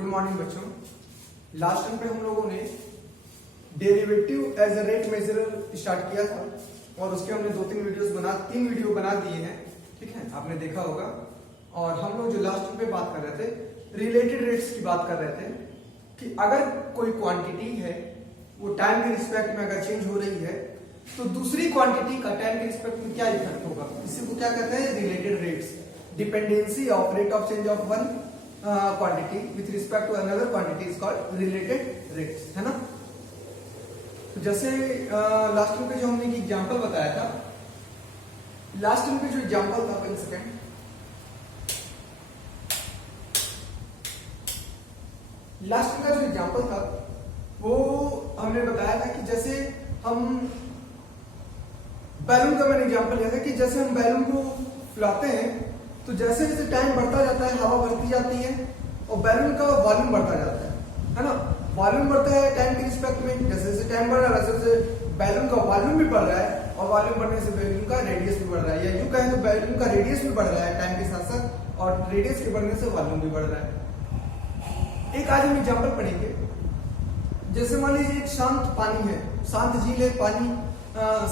Good morning बच्चों। Last time पे हम लोगों ने derivative as a rate measurer start किया था और उसके हमने तीन वीडियो बना दिए हैं। ठीक है, आपने देखा होगा। और हम लोग जो लास्ट टाइम पे बात कर रहे थे रिलेटेड रेट्स की बात कर रहे थे कि अगर कोई क्वांटिटी है वो टाइम के रिस्पेक्ट में अगर चेंज हो रही है तो दूसरी क्वांटिटी का टाइम के रिस्पेक्ट में क्या इफेक्ट होगा, इसी को क्या कहते हैं, related rates. Dependency of rate of change of one quantity with respect to another quantity is called related rates, है ना। तो जैसे लास्ट में पे जो हमने एग्जांपल बताया था, लास्ट में पे जो एग्जांपल था, एक सेकेंड, लास्ट में का जो एग्जांपल था वो हमने बताया था कि जैसे हम बैलून का मैंने एग्जांपल लिया था कि जैसे हम बैलून को फुलाते हैं तो जैसे जैसे टाइम बढ़ता जाता है हवा बढ़ती जाती है और बैलून का वॉल्यूम बढ़ता जाता है ना। वॉल्यूम बढ़ता है टाइम के रिस्पेक्ट में, जैसे जैसे टाइम बढ़ रहा है वैसे वैसे बैलून का वॉल्यूम भी बढ़ रहा है और वॉल्यूम बढ़ने से बैलून का रेडियस भी बढ़ रहा है, या यूं कहें तो बैलून का रेडियस भी बढ़ रहा है टाइम के साथ साथ और रेडियस के बढ़ने से वॉल्यूम भी बढ़ रहा है। एक आज हम एग्जाम्पल पढ़ेंगे। जैसे मान लीजिए एक शांत पानी है, शांत झील है, पानी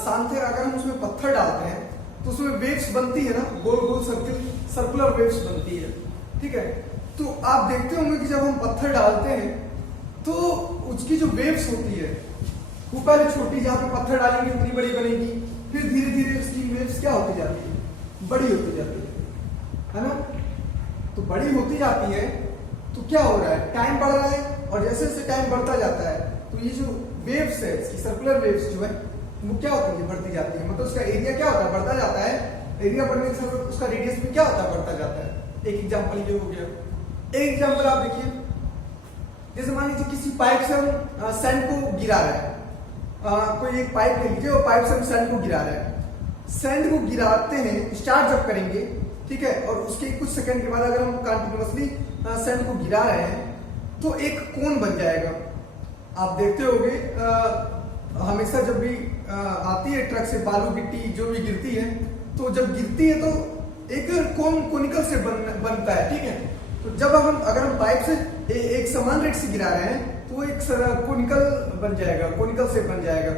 शांत है, अगर हम उसमें पत्थर डालते हैं तो उसमें वेव्स बनती है ना, गोल गोल सर्कुलर वेव्स बनती है। ठीक है, तो आप देखते होंगे कि जब हम पत्थर डालते हैं तो उसकी जो वेव्स होती है वो पहले छोटी, जहां पे पत्थर डालेंगे उतनी बड़ी बनेगी, फिर धीरे धीरे उसकी वेव्स क्या होती जाती है, बड़ी होती जाती है ना। तो बड़ी होती जाती है तो क्या हो रहा है, टाइम बढ़ रहा है और जैसे जैसे टाइम बढ़ता जाता है तो ये जो वेव्स है, इसकी सर्कुलर वेव्स जो है वो क्या होती है, बढ़ती जाती है। मतलब उसका एरिया क्या होता है, बढ़ता जाता है। एरिया बढ़ने के साथ उसका रेडियस भी क्या होता है, बढ़ता जाता है। एक एग्जांपल ये हो गया। एक एग्जांपल आप देखिए, जैसे मान लीजिए किसी पाइप से हम सैंड को गिरा रहे हैं, कोई एक पाइप ले लीजिए और पाइप से हम सैंड को गिरा रहे हैं। सैंड को गिराते हैं, स्टार्ट जब करेंगे, ठीक है, और उसके कुछ सेकंड के बाद अगर हम कंटिन्यूअसली सैंड को गिरा रहे हैं तो एक कोन बन जाएगा। आप देखते होंगे हमेशा जब भी आती है ट्रक से बालू गिट्टी जो भी गिरती है तो जब गिरती है तो एक कोनिकल से बनता है। ठीक है, तो जब अगर हम पाइप से एक समान रेट से गिरा रहे हैं तो एक कोनिकल बन जाएगा, कोनिकल से बन जाएगा।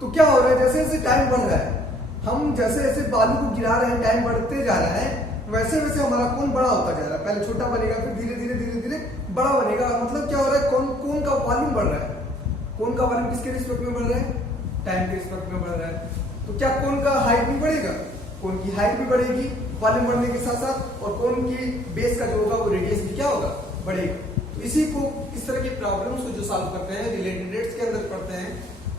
तो क्या हो रहा है, जैसे जैसे टाइम बढ़ रहा है, हम जैसे जैसे बालू को गिरा रहे हैं, टाइम बढ़ते जा रहा है, वैसे वैसे हमारा कोन बड़ा होता जा रहा है। पहले छोटा बनेगा, फिर धीरे धीरे धीरे धीरे बड़ा बनेगा। मतलब क्या हो रहा है, कोन का वॉल्यूम बढ़ रहा है। कोन का वॉल्यूम किसके रिस्पेक्ट में बढ़ रहा है, टाइम के रिस्पेक्ट में बढ़ रहा है। तो क्या कोन का हाइट भी बढ़ेगा, कोन की हाइट भी बढ़ेगी वॉल्यूम बढ़ने के साथ साथ, और कोन की बेस का जो होगा वो रेडियस भी क्या होगा, बढ़ेगा। तो इसी को, इस तरह के प्रॉब्लम्स को जो सॉल्व करते हैं रिलेटेड रेट्स के अंदर पढ़ते हैं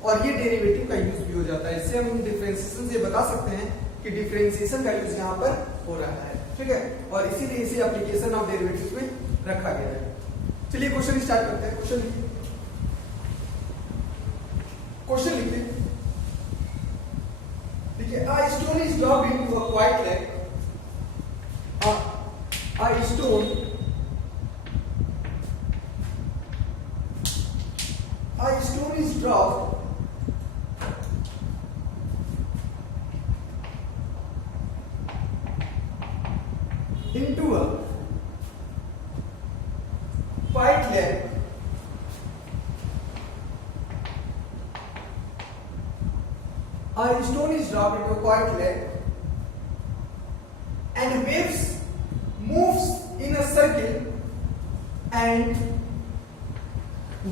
और ये डेरिवेटिव का यूज भी हो जाता है। इससे हम डिफरेंशिएशन से बता सकते हैं कि डिफरेंशिएशन का यूज यहाँ पर हो रहा है। ठीक है, और इसीलिए इसे एप्लीकेशन ऑफ डेरिवेटिव्स में रखा गया है। चलिए क्वेश्चन स्टार्ट करते हैं। क्वेश्चन लिखिए। देखिए, a stone is dropped into a quiet lake. A stone is dropped into a quiet lake. A stone is dropped into a quiet lake and waves moves in a circle and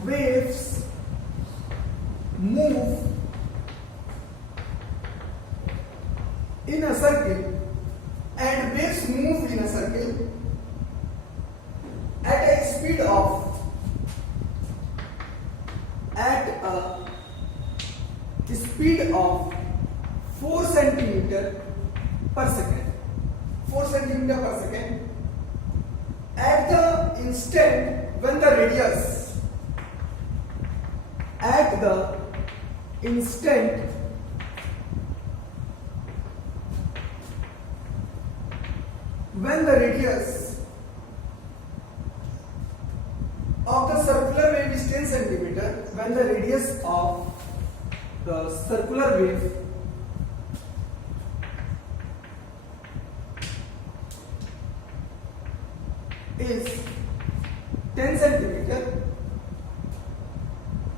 waves move in a circle and waves move in a circle at a speed of 4 centimeter per second. 4 centimeter per second at the instant when the radius of the circular wave is 10 centimeter, when the radius of the circular wave is 10 centimeter centimeter,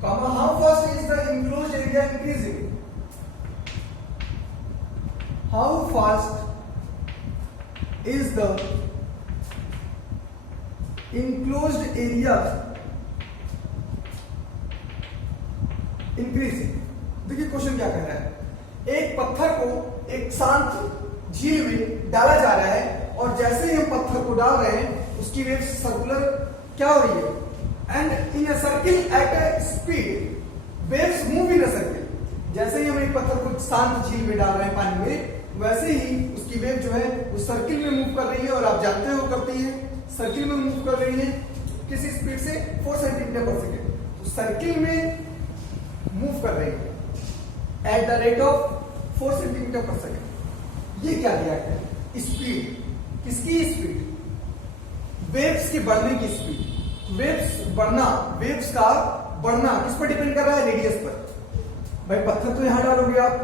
comma, how fast is the enclosed area increasing? How fast is the enclosed area increasing? देखिए question क्या कह रहा है, एक पत्थर को एक शांत झील में डाला जा रहा है और जैसे ही हम पत्थर को डाल रहे हैं उसकी वेव सर्कुलर क्या हो रही है, and in a circle at a speed waves move in a circle. जैसे ही हम एक पत्थर को शांत झील में डाल रहे हैं पानी में, वैसे ही उसकी वेव जो है उस सर्किल में मूव कर रही है, और आप जानते हो करती है सर्किल में मूव कर रही है किस स्पीड से, 4 सेंटीमीटर पर सेकेंड। तो सर्किल में मूव कर रही है at the rate of 4 centimetre पर सेकेंड। ये क्या दिया गया है, स्पीड। किसकी स्पीड, वेव्स के बढ़ने की स्पीड। वेव्स बढ़ना, वेव्स का बढ़ना किस पर डिपेंड कर रहा है, रेडियस पर। भाई पत्थर तो यहां डालोगे आप,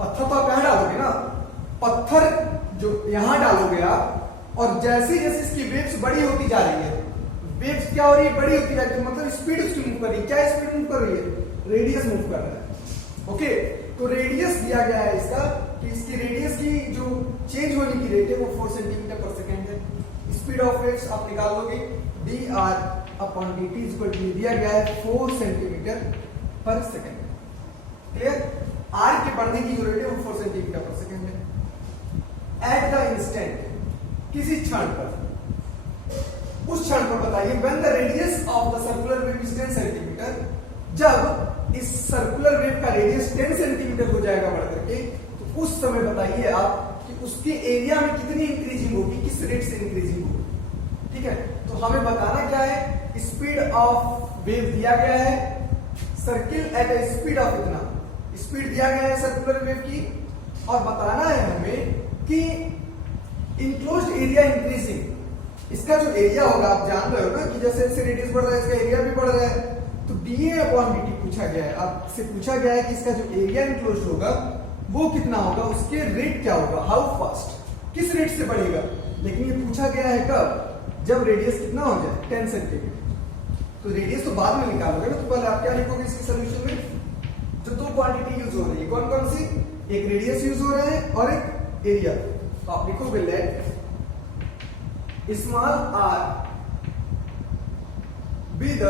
पत्थर तो आप यहां डालोगे ना, पत्थर जो यहां डालोगे आप, और जैसे जैसे इसकी वेव्स बड़ी होती जा रही है, वेव्स क्या हो रही है, बड़ी होती जा रही है, मतलब स्पीड उसकी मूव कर रही है। क्या स्पीड मूव कर रही है, रेडियस मूव कर रहा है। ओके, तो रेडियस दिया गया है इसका कि इसकी रेडियस की जो चेंज होने की रेट है वो 4 सेंटीमीटर पर सेकेंड है। स्पीड ऑफ वेव्स आप निकाल लोगे, dr/dt दिया गया है 4 सेंटीमीटर पर सेकेंड। क्लियर, r के बढ़ने की जो रेट है वो 4 सेंटीमीटर पर सेकेंड है। एट द इंस्टेंट, किसी क्षण पर, उस क्षण पर बताइए, when the radius of the circular wave is 10 centimetre, जब इस सर्कुलर वेव का रेडियस 10 सेंटीमीटर हो जाएगा बढ़ करके, तो उस समय बताइए आप कि उसके एरिया में कितनी इंक्रीजिंग होगी, किस रेट से इंक्रीजिंग होगी। ठीक है, तो हमें बताना क्या है, स्पीड ऑफ वेव दिया गया है, circle eight A speed of इतना, स्पीड दिया गया है सर्कुलर वेव की, और बताना है हमें कि इंक्लोज्ड एरिया इंक्रीजिंग, इसका जो एरिया होगा, आप जान रहे हो ना कि जैसे जैसे रेडियस बढ़ रहा है इसका एरिया भी बढ़ रहा है। तो dA/dt पूछा गया है, आपसे पूछा गया है कि इसका जो एरिया इंक्लोज्ड होगा वो कितना होगा, उसके रेट क्या होगा, हाउ फास्ट, किस रेट से बढ़ेगा। लेकिन ये पूछा गया है कब, जब रेडियस कितना हो जाए, 10 सेंटीमीटर। तो रेडियस तो बाद में निकालोगे ना, तो पहले आप क्या लिखोगे इसके सोल्यूशन में, जो दो क्वांटिटी यूज हो रही है, कौन कौन सी, एक रेडियस यूज हो रहा है और एक एरिया। तो आप लिखोगे let small r be the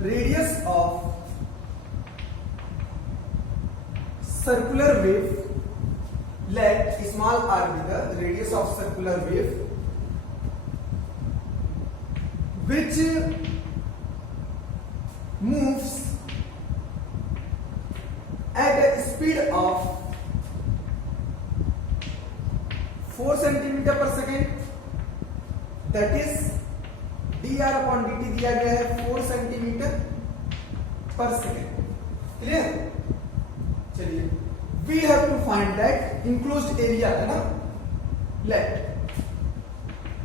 radius of circular wave, let small r be the radius of circular wave which moves at a speed of 4 centimeter per second, that is dr/dt दिया गया है 4 centimetre पर second. Clear, चलिए, we have to find that enclosed area है ना, let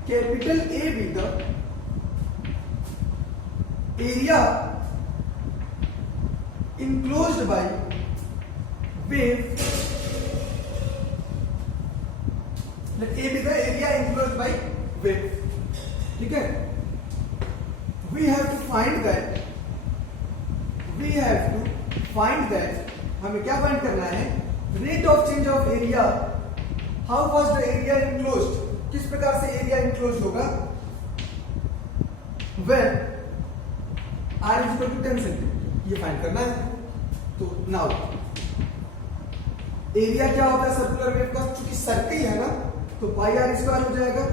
capital A be the area enclosed by wave, let A be the area enclosed by wave। ठीक है, we have to find that हमें क्या find करना है, rate of change of area, how fast the area enclosed, किस प्रकार से area enclosed होगा, व्हेन r = 10 सेंटीमीटर, ये फाइंड करना है। तो नाउ एरिया क्या होता है सर्कुलर वेव का, चूंकि सर्किल है ना, तो πr² हो जाएगा।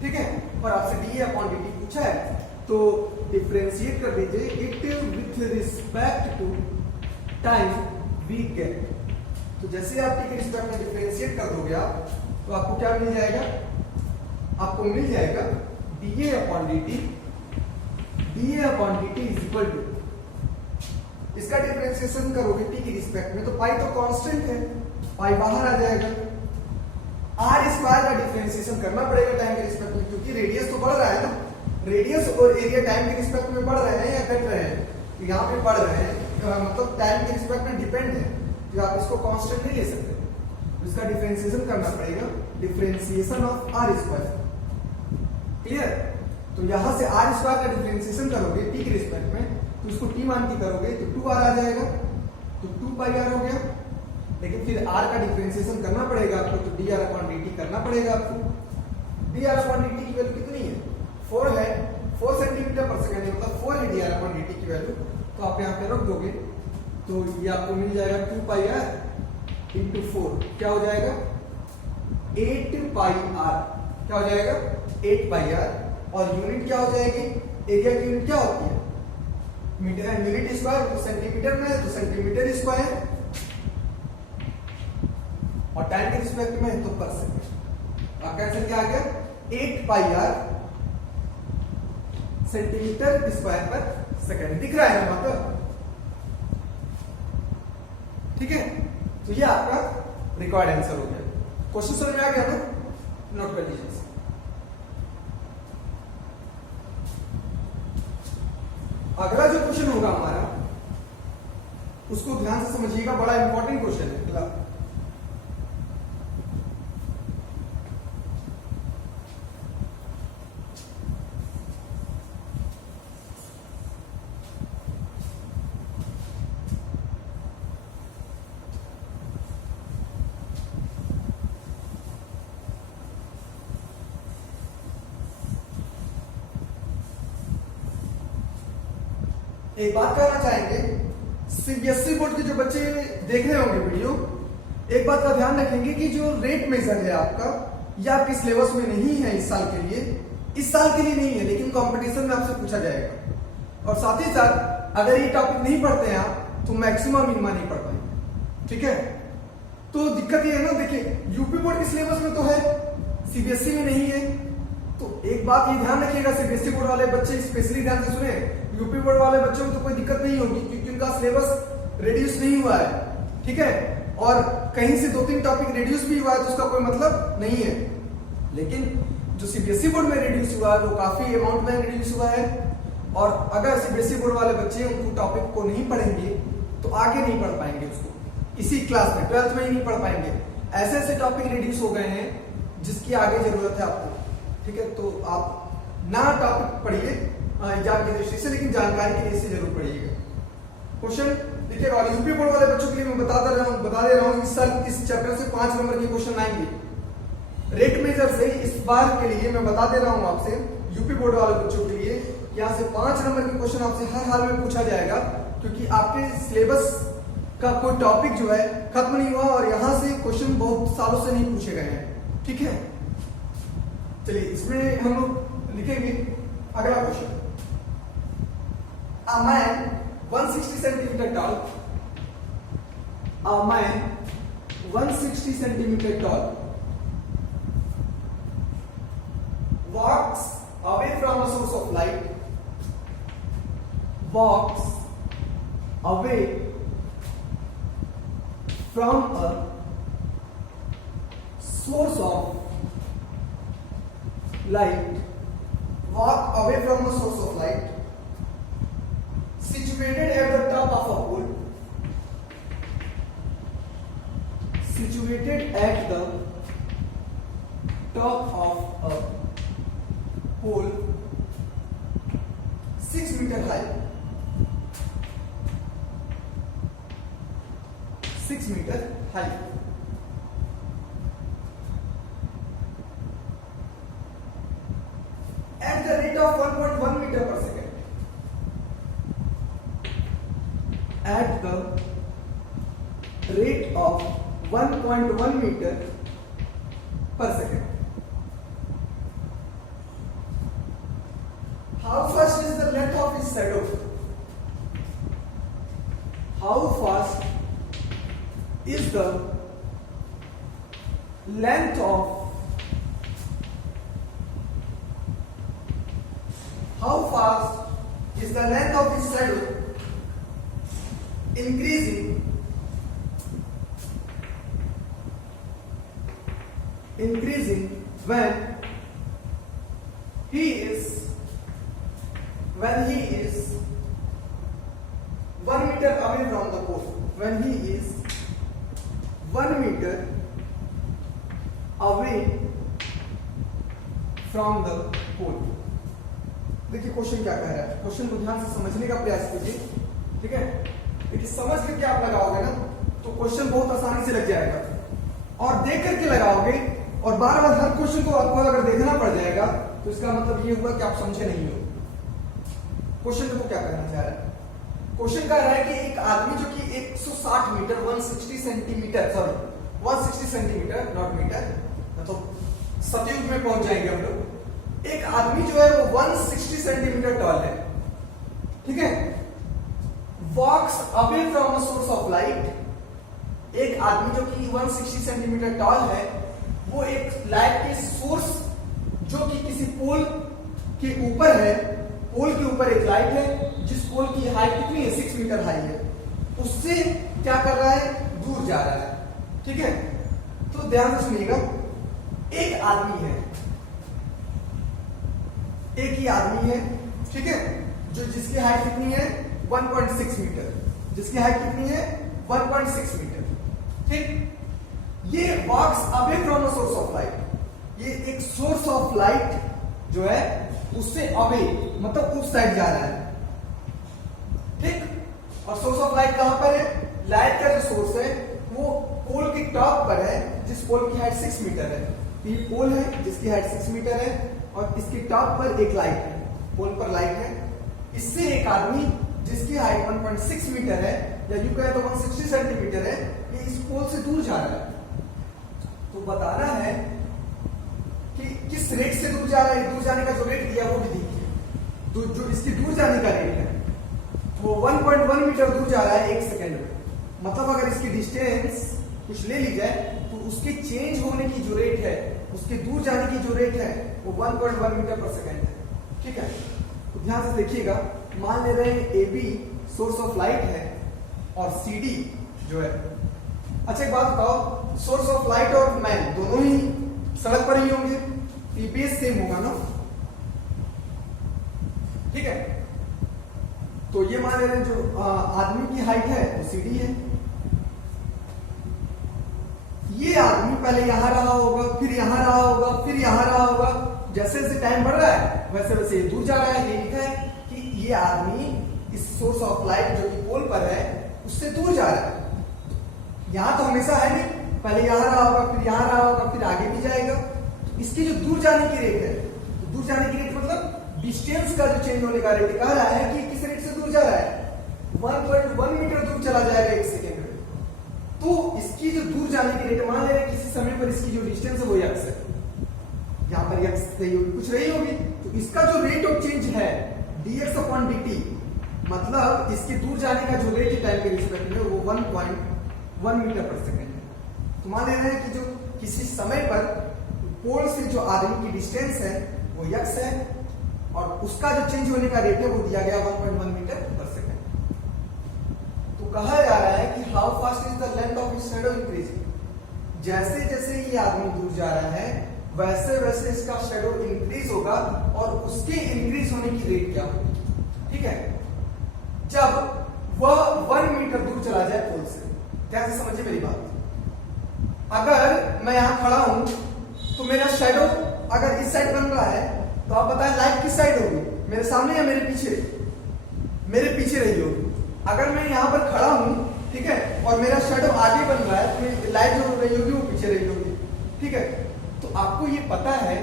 ठीक है, और आपसे dA/dt पूछा है, तो डिफरेंशिएट कर दीजिए it with respect to time we get. तो जैसे आप टी के रिस्पेक्ट में डिफरेंशिएट कर दोगे आप, तो आपको क्या मिल जाएगा, आपको मिल जाएगा dA/dt इज इक्वल टू, इसका डिफरेंशिएशन करोगे टी के रिस्पेक्ट में, तो पाई तो कांस्टेंट है, पाई बाहर आ जाएगा, r² का डिफरेंशिएशन करना पड़ेगा टाइम के रिस्पेक्ट में, क्योंकि रेडियस तो बढ़ रहा है ना, रेडियस और एरिया टाइम के रिस्पेक्ट में बढ़ रहे हैं या घट रहे हैं, तो यहाँ पे बढ़ रहे हैं, मतलब टाइम के रिस्पेक्ट में डिपेंड है, तो आप इसको कांस्टेंट नहीं ले सकते, तो इसका डिफरेंशिएशन करना पड़ेगा, डिफरेंशिएशन ऑफ r²। क्लियर? तो यहां से आर स्क्वायर का डिफरेंशिएशन करोगे टी के रिस्पेक्ट में, तो इसको टी मान के करोगे तो 2r आ जाएगा, तो 2πr हो गया। लेकिन फिर r का डिफरेंशिएशन करना पड़ेगा आपको, तो dr/dt करना पड़ेगा आपको। dr/dt की वैल्यू कितनी है? 4 है, 4 सेंटीमीटर पर सेकंड है, मतलब 4 है dr/dt की वैल्यू। तो आप यहाँ पे रख दोगे तो ये आपको मिल जाएगा 2πr इंटू 4, क्या हो जाएगा 8πr, क्या हो जाएगा 8πr। और यूनिट क्या हो जाएगी? एरिया की यूनिट क्या होती है? मीटर एंड यूनिट स्क्वायर, तो सेंटीमीटर में है तो सेंटीमीटर स्क्वायर, और टाइम के रिस्पेक्ट में है तो पर सेकंड। आपका आंसर क्या आ गया? 8πr सेंटीमीटर स्क्वायर पर सेकंड। दिख रहा है ना मतलब? ठीक है, तो ये आपका रिक्वायर्ड आंसर हो गया। क्वेश्चन समझ में आ गया ना? नोट कर लीजिए। अगला जो क्वेश्चन होगा हमारा, उसको ध्यान से समझिएगा, बड़ा इंपॉर्टेंट क्वेश्चन है अगला। एक बात कहना चाहेंगे, सीबीएसई बोर्ड के जो बच्चे देख रहे होंगे वीडियो, एक बात का ध्यान रखेंगे कि जो रेट मेजर है आपका, ये आपके सिलेबस में नहीं है इस साल के लिए, इस साल के लिए नहीं है, लेकिन कंपटीशन में आपसे पूछा जाएगा। और साथ ही साथ अगर ये टॉपिक नहीं पढ़ते हैं आप, तो मैक्सिमम मिनिमम नहीं पढ़ पाएंगे। ठीक है, तो दिक्कत ये है ना, देखिए यूपी बोर्ड के सिलेबस में तो है, सीबीएसई में नहीं है। तो एक बात ये ध्यान रखिएगा, सीबीएसई बोर्ड वाले बच्चे स्पेशली ध्यान से सुने, यूपी बोर्ड वाले बच्चों को तो कोई दिक्कत नहीं होगी क्योंकि उनका सिलेबस रिड्यूस नहीं हुआ है। ठीक है, और कहीं से 2-3 टॉपिक रिड्यूस भी हुआ है तो उसका कोई मतलब नहीं है। लेकिन जो सीबीएसई बोर्ड में रिड्यूस हुआ है वो काफी अमाउंट में रिड्यूस हुआ है, और अगर सीबीएसई बोर्ड वाले बच्चे उनको टॉपिक को नहीं पढ़ेंगे तो आगे नहीं पढ़ पाएंगे उसको, इसी क्लास में 12th में ही नहीं पढ़ पाएंगे। ऐसे ऐसे टॉपिक रिड्यूस हो गए हैं जिसकी आगे जरूरत है आपको। ठीक है, तो आप ना टॉपिक पढ़िए एग्जाम की दृष्टि से, लेकिन जानकारी के लिए इसे जरूर पढ़िएगा। क्वेश्चन देखिए, और यूपी बोर्ड वाले बच्चों के लिए मैं बता दे रहा हूँ इस साल इस चैप्टर से 5 नंबर के क्वेश्चन आएंगे रेट मेजर से। इस बार के लिए मैं बता दे रहा हूँ आपसे, यूपी बोर्ड वाले बच्चों के लिए यहाँ से 5 नंबर के क्वेश्चन आपसे हर हाल में पूछा जाएगा, क्योंकि आपके सिलेबस का कोई टॉपिक जो है खत्म नहीं हुआ और यहाँ से क्वेश्चन बहुत सालों से नहीं पूछे गए हैं। ठीक है, चलिए इसमें हम लोग लिखेंगे अगला question. A man 160 centimeter tall, a man 160 centimeter tall walks away from a source of light, walks away from a source of light, walk away from a source of light situated at the top of a pool, situated at the top of a pool 6 meter high, 6 meter high. At the rate of 1.1 meter per second. At the rate of 1.1 meter per second. How fast is the length of his shadow? How fast is the length of his shadow increasing when he is 1 meter away from the pole. When he is 1 meter away from the pole. देखिए question क्या कह रहा है, question को ध्यान से समझने का प्रयास कीजिए, ठीक है। देखिए समझ करके आप लगाओगे ना तो क्वेश्चन बहुत आसानी से लग जाएगा, और देख करके लगाओगे और बार बार हर क्वेश्चन को आपको अगर देखना पड़ जाएगा तो इसका मतलब ये हुआ कि आप समझे नहीं हो। क्वेश्चन को क्या कहना चाह रहा है, क्वेश्चन कह रहा है कि एक आदमी जो कि 160 metre 160 centimetre, sorry 160 centimetre not metre, मतलब सतयुग में पहुंच जाएंगे हम लोग। एक आदमी जो है वो 160 सेंटीमीटर टॉल है, ठीक है। Walks away from a source of light. एक आदमी जो कि 160 सेंटीमीटर टॉल है वो एक लाइट के सोर्स जो कि किसी पोल के ऊपर है, पोल के ऊपर एक लाइट है जिस पोल की हाइट कितनी है, 6 मीटर हाई है, उससे क्या कर रहा है, दूर जा रहा है, ठीक है। तो ध्यान से सुनिएगा, एक आदमी है, एक ही आदमी है, ठीक है, जो जिसकी हाइट कितनी है 1.6 मीटर, जिसकी हाइट कितनी है 1.6 मीटर, ठीक। ये walks away from a source of light, ये एक सोर्स ऑफ लाइट जो है उससे अवे मतलब उस साइड जा रहा है, ठीक। और सोर्स ऑफ लाइट कहां पर है, लाइट का जो सोर्स है वो पोल के टॉप पर है जिस पोल की हाइट 6 मीटर है। ये पोल है जिसकी हाइट 6 मीटर है और इसके टॉप पर एक लाइट है, पोल पर लाइट है। इससे एक आदमी जिसकी हाइट 1.6 मीटर है या यूं कहें तो 160 सेंटीमीटर है, ये इस पोल से दूर जा रहा है। तो बताना है कि किस रेट से दूर जा रहा है, दूर जाने का जो रेट दिया वो भी दीजिए। तो जो इसकी दूर जाने का रेट है वो 1.1 मीटर दूर जा रहा है 1 सेकेंड में। मतलब अगर इसकी डिस्टेंस कुछ ले ली जाए तो उसके चेंज होने की जो रेट है, उसके दूर जाने की जो रेट है वो 1.1 मीटर पर सेकेंड है, ठीक है। तो ध्यान से देखिएगा, मान ले रहे हैं AB सोर्स ऑफ लाइट है और CD जो है, अच्छा एक बात बताओ, सोर्स ऑफ लाइट और मैन दोनों ही सड़क पर ही होंगे, बेस सेम होगा ना, ठीक है। तो ये मान ले रहे हैं जो आदमी की हाइट है वो CD है। ये आदमी पहले यहां रहा होगा, फिर यहां रहा होगा, फिर यहां रहा होगा, जैसे जैसे टाइम बढ़ रहा है वैसे वैसे ये दूर जा रहा है। ये लिखा है कि ये आदमी इस सोर्स ऑफ लाइट जो कि पोल पर है उससे दूर जा रहा है। यहां तो हमेशा है नहीं, पहले यहां रहा होगा, फिर यहां रहा होगा, फिर आगे भी जाएगा। तो इसकी जो दूर जाने की रेट है, तो दूर जाने की रेट मतलब डिस्टेंस का जो चेंज होने का रेट कह रहा है कि किस रेट से दूर जा रहा है, 1.1 मीटर दूर चला जाएगा 1 सेकेंड में। तो इसकी जो दूर जाने की रेट, मान ले रहे किसी समय पर इसकी जो डिस्टेंस है वो x है, यहां पर x रही होगी, कुछ रही होगी, तो इसका जो रेट ऑफ चेंज है dx/dt, मतलब इसके दूर जाने का जो रेट है टाइम के रिस्पेक्ट में वो 1.1 मीटर पर सेकेंड है। तो मान ले रहे हैं कि जो किसी समय पर पोल से जो आदमी की डिस्टेंस है वो x है और उसका जो चेंज होने का रेट है वो दिया गया 1.1 मीटर पर सेकेंड। तो कहा जा रहा है कि how fast is the length of his shadow increasing, जैसे जैसे ये आदमी दूर जा रहा है वैसे वैसे इसका शैडो इंक्रीज होगा और उसके इंक्रीज होने की रेट क्या होगी, ठीक है। जब वह 1 मीटर दूर चला जाए पोल से, कैसे समझिए मेरी बात, अगर मैं यहां खड़ा हूं तो मेरा शैडो अगर इस साइड बन रहा है तो आप बताएं लाइट किस साइड होगी, मेरे सामने या मेरे पीछे, मेरे पीछे रही होगी। अगर मैं यहां पर खड़ा हूं, ठीक है, और मेरा शैडो आगे बन रहा है तो लाइट जो रही होगी वो पीछे रही होगी, ठीक है। तो आपको ये पता है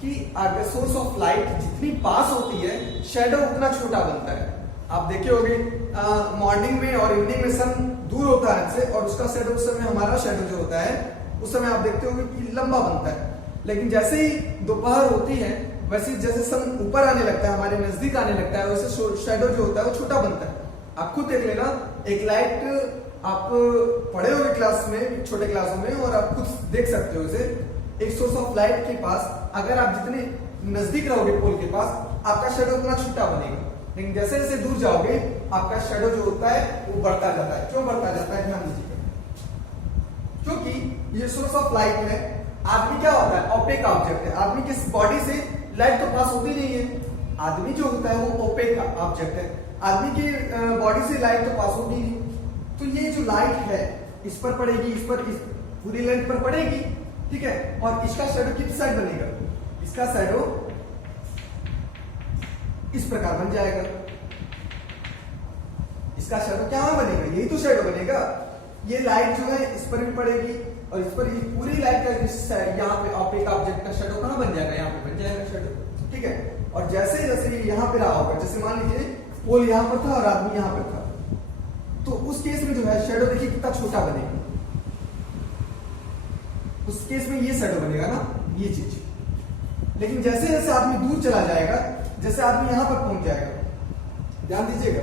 कि अगर सोर्स ऑफ लाइट जितनी पास होती है शैडो उतना छोटा बनता है। आप देखे होंगे मॉर्निंग में और इवनिंग में सन दूर होता है हमसे और उसका शैडो उस समय, हमारा शैडो जो होता है उस समय आप देखते होंगे कि लंबा बनता है। लेकिन जैसे ही दोपहर होती है वैसे जैसे सन ऊपर आने लगता है, हमारे नजदीक आने लगता है, वैसे शैडो जो होता है वो छोटा बनता है। आप खुद देख लेना, एक लाइट आप पढ़े होंगे क्लास में, छोटे क्लासों में, और आप खुद देख सकते हो इसे। एक सोर्स ऑफ लाइट के पास अगर आप जितने नजदीक रहोगे पोल के पास आपका शैडो उतना छोटा बनेगा, लेकिन जैसे जैसे दूर जाओगे आपका शैडो जो होता है वो बढ़ता जाता है। क्यों बढ़ता जाता है, ध्यान दीजिएगा, क्योंकि ये सोर्स ऑफ लाइट है। आदमी क्या होता है, ओपेक ऑब्जेक्ट है। आदमी के बॉडी से लाइट तो पास होती नहीं है, आदमी जो होता है वो ओपेक ऑब्जेक्ट है, आदमी की बॉडी से लाइट तो पास होगी नहीं। तो ये जो लाइट है इस पर पड़ेगी, इस पर, इस पूरी लेंथ पर पड़ेगी, ठीक है, और इसका शैडो किस साइड बनेगा, इसका शैडो इस प्रकार बन जाएगा। इसका शैडो क्या बनेगा, यही तो शैडो बनेगा। ये लाइट जो है इस पर भी पड़ेगी और इस पर, ये पूरी लाइट का यहाँ पे आप एक ऑब्जेक्ट का शैडो कहां बन जाएगा, यहाँ पे बन जाएगा शैडो। ठीक है, और जैसे जैसे ये यहाँ पे रहा होगा, जैसे मान लीजिए पोल यहाँ पर था और आदमी यहाँ पर था, तो उस केस में जो है शैडो देखिए कितना छोटा बनेगा। उस केस में ये शैडो बनेगा ना, ये चीज। लेकिन जैसे जैसे आदमी दूर चला जाएगा, जैसे आदमी यहां पर पहुंच जाएगा, ध्यान दीजिएगा,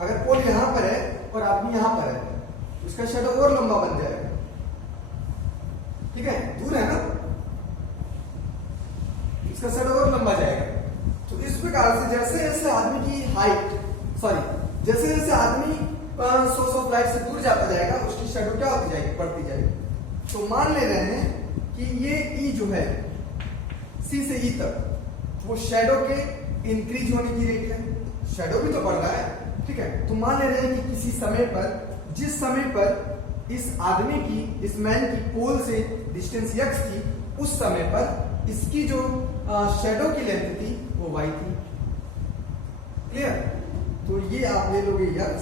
अगर पोल यहां पर है और आदमी यहां पर है, उसका शैडो और लंबा बन जाएगा। ठीक है, दूर है ना, इसका शैडो और लंबा जाएगा। तो इस प्रकार से जैसे जैसे आदमी की हाइट, जैसे जैसे आदमी सोर्स ऑफ लाइट से दूर जाता जाएगा, उसकी शैडो क्या होती जाएगी, बढ़ती जाएगी। तो मान ले रहे हैं कि ये ई जो है सी से ई तक, वो शैडो के इंक्रीज होने की रेट है, शैडो भी तो बढ़ रहा है। ठीक है, तो मान ले रहे हैं कि किसी समय पर, जिस समय पर इस आदमी की, इस मैन की पोल से डिस्टेंस x थी, उस समय पर इसकी जो शैडो की लेंथ थी वो y थी। क्लियर? तो ये आप ले लोगे x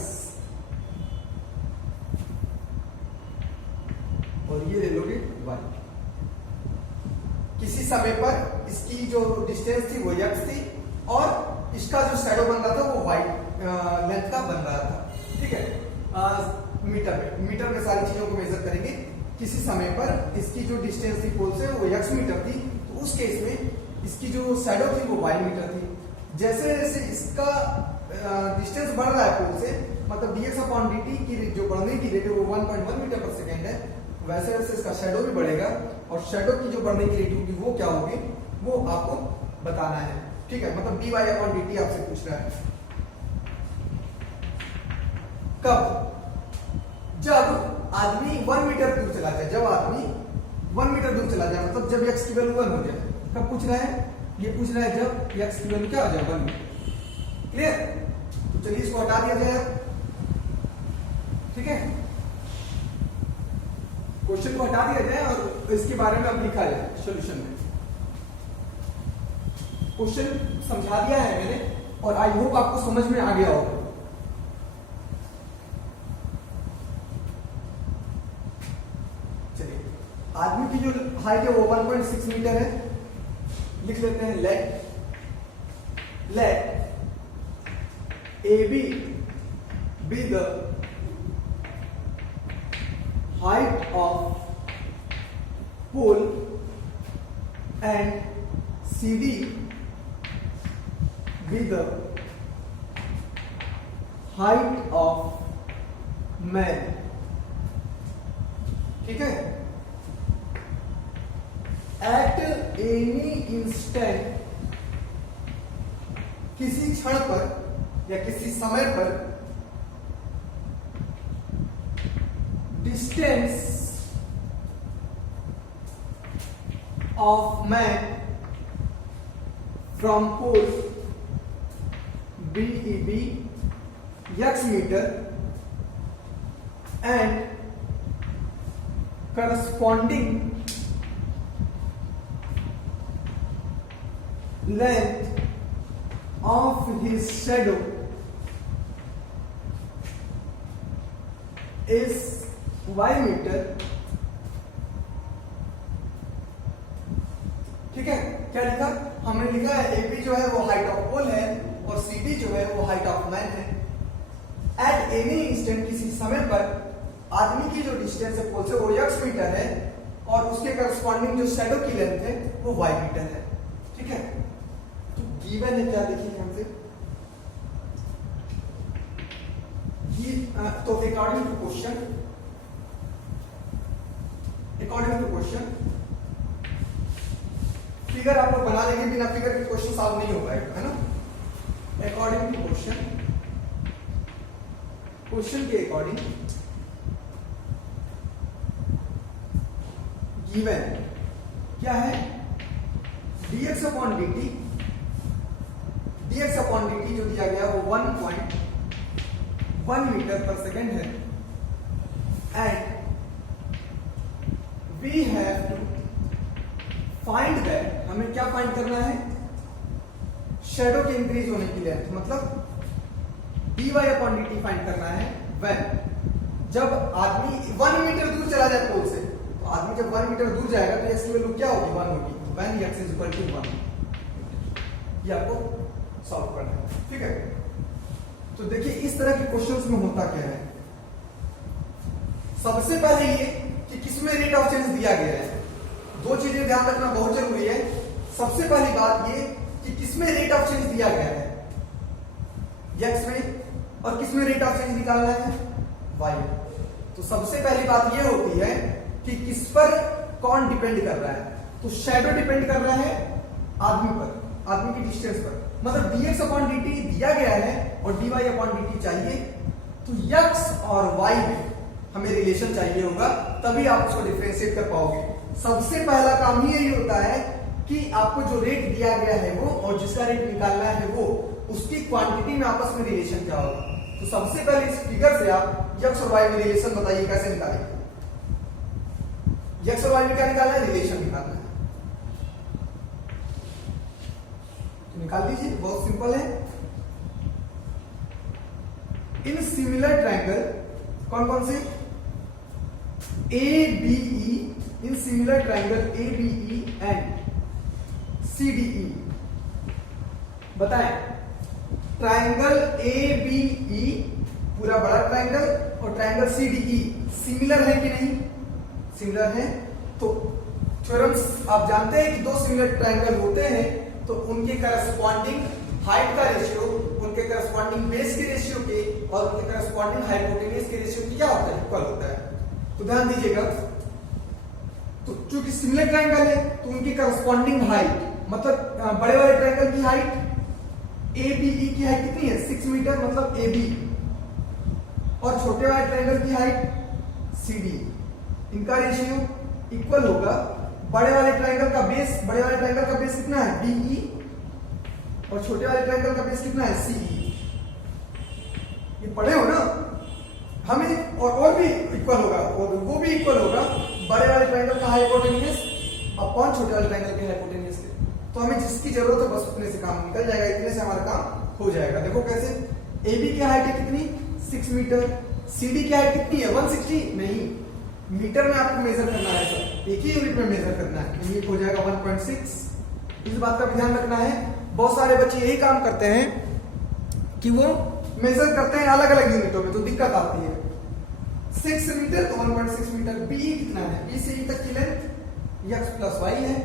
और ये ले लोगे y। किसी समय पर इसकी जो डिस्टेंस थी वो x थी और इसका जो शैडो बन रहा था वो y लेंथ का बन रहा था। ठीक है, मीटर में सारी चीजों को मेजर करेंगे। किसी समय पर इसकी जो डिस्टेंस थी पोल से वो x मीटर थी, तो उस केस में इसकी जो शैडो थी वो y मीटर थी। जैसे जैसे इसका डिस्टेंस बढ़ रहा है पोल से, मतलब dx/dt की जो बढ़ने की रेट है वो 1.1 मीटर पर सेकेंड है, वैसे वैसे इसका शैडो भी बढ़ेगा और शैडो की जो बढ़ने की रेट होगी वो क्या होगी, वो आपको बताना है। ठीक है, मतलब dy/dt आपसे पूछ रहा है। कब? जब आदमी 1 मीटर दूर चला जाए, जब आदमी 1 मीटर दूर चला जाए, मतलब जब x की वैल्यू 1 हो जाए। कब पूछ रहा है? ये पूछ रहा है जब x की वैल्यू क्या हो जाए, 1। क्लियर? तो चलिए इसको हटा दिया जाए। ठीक है, क्वेश्चन को हटा दिया जाए और इसके बारे में अब लिखा जाए सॉल्यूशन में। क्वेश्चन समझा दिया है मैंने और आई होप आपको समझ में आ गया होगा। चलिए, आदमी की जो हाइट है वो 1.6 मीटर है। लिख लेते हैं late AB be the height of pole and CD be the height of man। ठीक है, एट एनी इंस्टेंट, किसी क्षण पर या किसी समय पर, distance of man from pole BEB x metre and corresponding length of his shadow is y metre. ठीक है, क्या लिखा? हमने लिखा है AB जो है वो हाइट ऑफ पोल है और CD जो है वो हाइट ऑफ मैन है। एट एनी इंस्टेंट, किसी समय पर आदमी की जो डिस्टेंस है पोल से वो x मीटर है और उसके करस्पॉन्डिंग जो शैडो की लेंथ है वो y मीटर है। ठीक है, तो गिवन है क्या, देखिए हमसे तो अकॉर्डिंग टू क्वेश्चन फिगर आप लोग बना लेंगे, बिना फिगर के क्वेश्चन सॉल्व नहीं हो पाएगा, है ना। अकॉर्डिंग टू क्वेश्चन के अकॉर्डिंग गिवन क्या है, dx/dt जो दिया गया वो 1.1 मीटर पर सेकेंड है and we have to find that, हमें क्या फाइंड करना है, शेडो के इंक्रीज होने की लेंथ, मतलब dy अपॉन dt फाइंड करना है व्हेन जब आदमी 1 मीटर दूर चला जाए पोल से। तो आदमी जब 1 मीटर दूर जाएगा तो x की वैल्यू क्या होगी, 1 होगी। When x is equal to 1, ये आपको सॉल्व करना है, ठीक है। तो देखिए इस तरह के क्वेश्चंस में होता क्या है, सबसे पहले ये कि किसमें रेट ऑफ चेंज दिया गया है। दो चीजें ध्यान रखना बहुत जरूरी है। सबसे पहली बात ये कि किसमें रेट ऑफ चेंज दिया गया है, x में, और किसमें रेट ऑफ चेंज निकालना है, y। तो सबसे पहली बात ये होती है कि किस पर कौन डिपेंड कर रहा है। तो शैडो डिपेंड कर रहा है आदमी पर, आदमी की डिस्टेंस पर। मतलब dx अपॉन dt दिया गया है और dy अपॉन dt चाहिए, तो x और y में हमें रिलेशन चाहिए होगा, तभी आप उसको डिफरेंशिएट कर पाओगे। सबसे पहला काम ही यही होता है कि आपको जो रेट दिया गया है वो और जिसका रेट निकालना है वो, उसकी क्वांटिटी में आपस में रिलेशन क्या होगा। तो सबसे पहले इस फिगर से आप x और y में रिलेशन बताइए कैसे निकालेंगे। x और y में क्या निकालना है, रिलेशन निकालना है। तो निकाल दीजिए, बहुत सिंपल है। इन सिमिलर ट्रायंगल, कौन कौन से, ABE, in similar triangle ABE and CDE, बताएं। ट्रायंगल ABE पूरा बड़ा ट्रायंगल और ट्रायंगल CDE सिमिलर है कि नहीं, सिमिलर है। तो थ्योरम्स आप जानते हैं कि दो सिमिलर ट्रायंगल होते हैं तो उनके करस्पॉन्डिंग हाइट का रेशियो, उनके करस्पॉन्डिंग बेस के रेशियो के और उनके करस्पॉन्डिंग हाइपोटेन्यूज के रेशियो क्या होता है, इक्वल होता है। तो ध्यान दीजिएगा, तो चूंकि सिमिलर ट्रायंगल है तो उनकी करस्पॉन्डिंग हाइट, मतलब बड़े वाले ट्रायंगल की हाइट ABE की हाइट कितनी है, 6 मीटर, मतलब AB, और छोटे वाले ट्रायंगल की हाइट CD, इनका रेशियो इक्वल होगा। बड़े वाले ट्रायंगल का बेस, बड़े वाले ट्रायंगल का बेस कितना है, BE, और छोटे वाले ट्रायंगल का बेस कितना है, CE। ये पढ़े हो ना, हमें और भी इक्वल होगा, और वो भी इक्वल होगा बड़े वाले ट्रायंगल का हाइपोटेन्यूज अपॉन छोटे वाले ट्रायंगल के हाइपोटेन्यूज के। तो हमें जिसकी जरूरत है बस उतने से काम निकल जाएगा, इतने से हमारा काम हो जाएगा। देखो कैसे, AB की हाइट है कितनी, 6 मीटर, CD की हाइट कितनी है, 160, नहीं, मीटर में आपको मेजर करना है सर, एक ही यूनिट में मेजर करना है, ये हो जाएगा 1.6। इस बात का ध्यान रखना है। बहुत सारे बच्चे यही काम करते हैं कि वो मेजर करते हैं अलग अलग यूनिटों में, तो दिक्कत आती है। 6 मीटर तो 1.6 मीटर। BE कितना है, B से E तक की लेंथ x प्लस y है,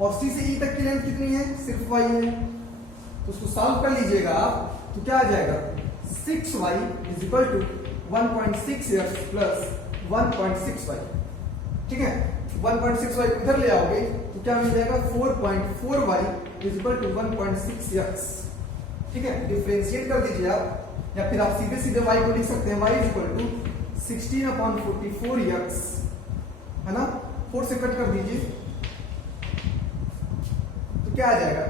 और C से E तक की लेंथ कितनी है, सिर्फ y है। तो उसको सॉल्व कर लीजिएगा आप, तो क्या आ जाएगा, 6y is equal to 1.6x plus 1.6y, ठीक है। 1.6y इधर ले आओगे तो क्या मिल जाएगा, 4.4y is equal to 1.6x, ठीक है। डिफरेंशिएट कर दीजिए आप, या फिर आप सीधे सीधे y को लिख सकते हैं, y is equal to 16/44x, है ना, 4 से कट कर दीजिए तो क्या आ जाएगा,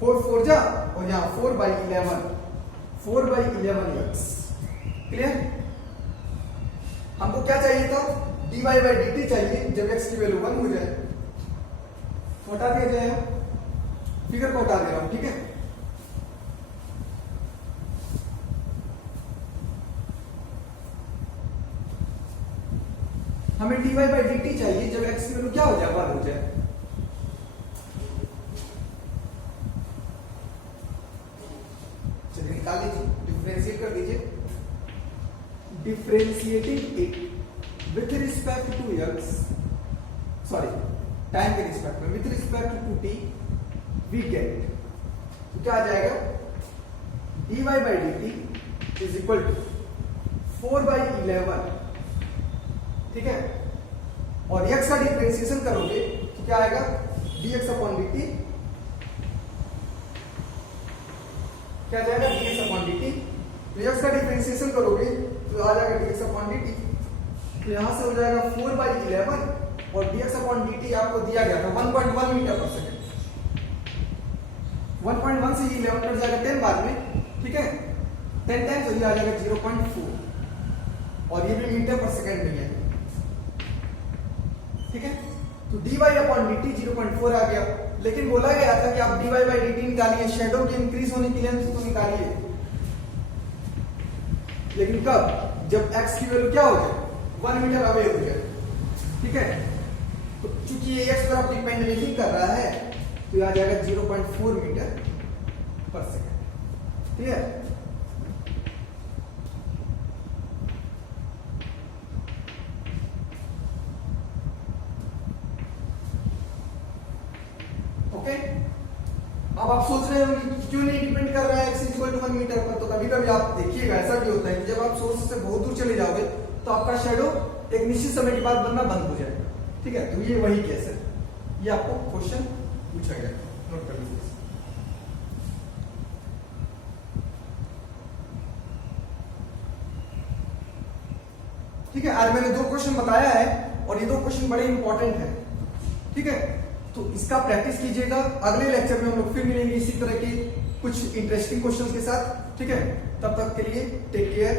4 4 जा, और यहाँ 4/11, 4/11x। क्लियर। हमको क्या चाहिए था, dy by dt चाहिए जब x की वैल्यू 1 हो जाए। तो हटा दिया जाए, फिगर को हटा दे रहा हूं, ठीक है। हमें dy by dt चाहिए जब x की वैल्यू क्या हो जाए, 1 हो जाए। चलिए निकाल लीजिए, डिफरेंशिएट कर दीजिए। Differentiating it with respect to x, sorry time के रिस्पेक्ट में, with respect to t we get, तो क्या आ जाएगा, dy by dt is equal to 4/11, ठीक है। और x का डिफरेंशिएशन करोगे तो क्या आएगा, dx अपॉन dt, क्या जाएगा, dx अपॉन dt। तो x का डिफरेंशिएशन करोगे तो आ जाएगा dx अपॉन dt। तो यहां से हो जाएगा 4/11, और dx अपॉन dt आपको दिया गया था 1.1 मीटर पर सेकंड। 1.1 से 11 कट जाएगा 10 बाद में, ठीक है, 10 टाइम्स, तो ये आ जाएगा 0.4, और ये भी मीटर पर सेकंड में है, ठीक है। तो dy अपॉन dt 0.4 आ गया, लेकिन बोला गया था कि आप dy बाई dt निकालिए, शेडो के इंक्रीज होने की लेंथ तो निकालिए, लेकिन कब? जब x की वैल्यू क्या हो जाए 1 मीटर अवे हो जाए, ठीक है। तो चूंकि ये x पर आप डिपेंड नहीं कर रहा है तो ये आ जाएगा 0.4 मीटर पर सेकंड, ठीक है। ओके, अब आप सोच रहे होंगे कि क्यों नहीं डिपेंड कर रहा है x इक्वल टू 1 मीटर पर। तो कभी कभी आप देखिएगा ऐसा भी होता है कि जब आप सोर्स से बहुत दूर चले जाओगे तो आपका शेडो एक निश्चित समय के बाद बनना बंद हो जाएगा, ठीक है। तो ये वही केस है, ये आपको क्वेश्चन पूछा गया, नोट कर लीजिए। ठीक है, आज मैंने 2 क्वेश्चन बताया है और ये 2 क्वेश्चन बड़े इंपॉर्टेंट है, ठीक है। तो इसका प्रैक्टिस कीजिएगा, अगले लेक्चर में हम लोग फिर मिलेंगे इसी तरह के कुछ इंटरेस्टिंग क्वेश्चन के साथ, ठीक है। तब तक के लिए टेक केयर।